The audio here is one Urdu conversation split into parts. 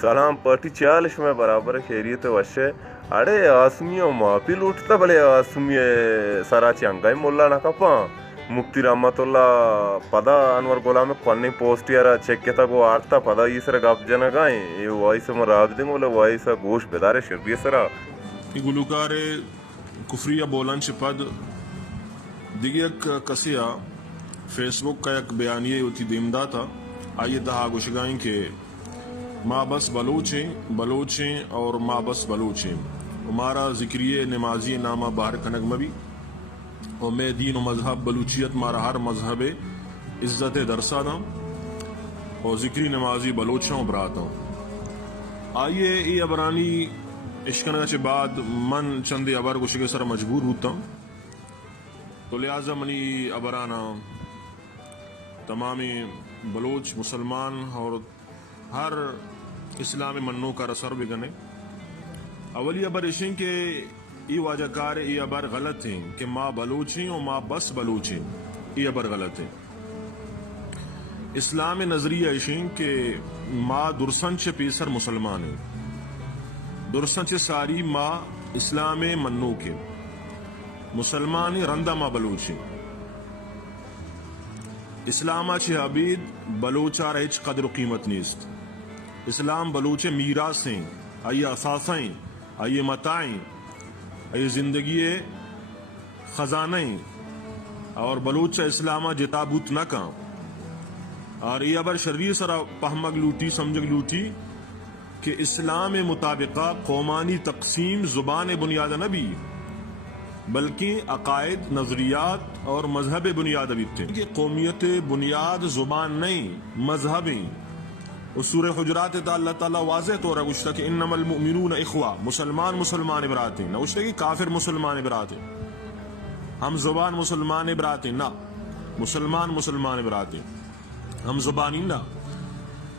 سلام پارٹی 40 میں برابر خیریت وشے اڑے آسمی معافی لوٹتا بلے آسمی سراچی انگائی مولا نکپا مفتی رحمت اللہ پدا انور غلام پنی پوسٹ یارا چیک تا گو آرتا پدا یہ گپ جنا گائیں یہ وائس مراد دیں بولے وائس گوش بیدار شربی سرا گلوکار کفریہ بولن پد دیگه یک کسیا فیس بک کا یک بیانیه ہوتی دیمدا تھا آئیے دہا گوشگائیں کہ ما بس بلوچیں اور ما بس بلوچیں ہمارا ذکریہ نمازی نامہ باہر کنگ مبی اور میں دین و مذہب بلوچیت مارا ہر مذہب عزت درسا دا اور ذکری نمازی بلوچاں و براتا آئیے ای ابرانی اشکنگا چے بعد من چندی ابر گوشگے سر مجبور ہوتا تو لہٰذا منی ابرانا تمامی بلوچ مسلمان اور ہر اسلامی منو کا رسر بگنے اولی ابر اشن کے ای واجہ کار ای ابر غلط ہیں کہ ما بلوچیں اور ما بس بلوچیں ای ابر غلط ہیں اسلام نظریہ اشن کہ ما درسنچ پیسر مسلمان ہیں درسنچ ساری ما اسلام منو کے مسلمانی رندہ ما بلوچیں اسلامہ چھ عبید بلوچا رہچ قدر و قیمت نیست اسلام بلوچ میراثیں آئیے اثاثیں آئیے متائیں آئیے زندگی خزانیں اور بلوچ اسلامہ جتابوت نہ کام اور یہ ابر شریر سرا پہمگ لوٹی سمجھگ لوٹی کہ اسلام مطابقہ قومانی تقسیم زبان بنیاد نبی بلکہ عقائد نظریات اور مذہب بنیاد بھی تھے کہ قومیت بنیاد زبان نہیں مذہبیں اس سورہ حجرات تا اللہ تعالیٰ واضح طور ہے گوشتا کہ انما المؤمنون اخوہ مسلمان براتیں نہ گوشتا کہ کافر مسلمان براتیں ہم زبان مسلمان براتیں نہ مسلمان براتیں ہم زبانی نہ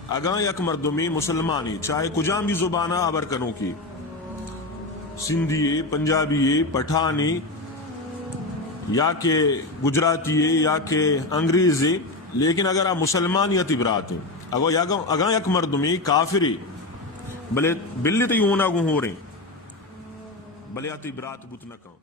اگاں یک مردمی مسلمانی چاہے کجام بھی زبانہ ابر کنوں کی سندھی پنجابی پٹھانی یا کہ گجراتی یا کہ انگریزی لیکن اگر آپ مسلمانیتی براتیں اگاں یک مردمی کافری بلے بلی تی ہونا گو ہو رہے بلے آتی برات بوت نہ کہوں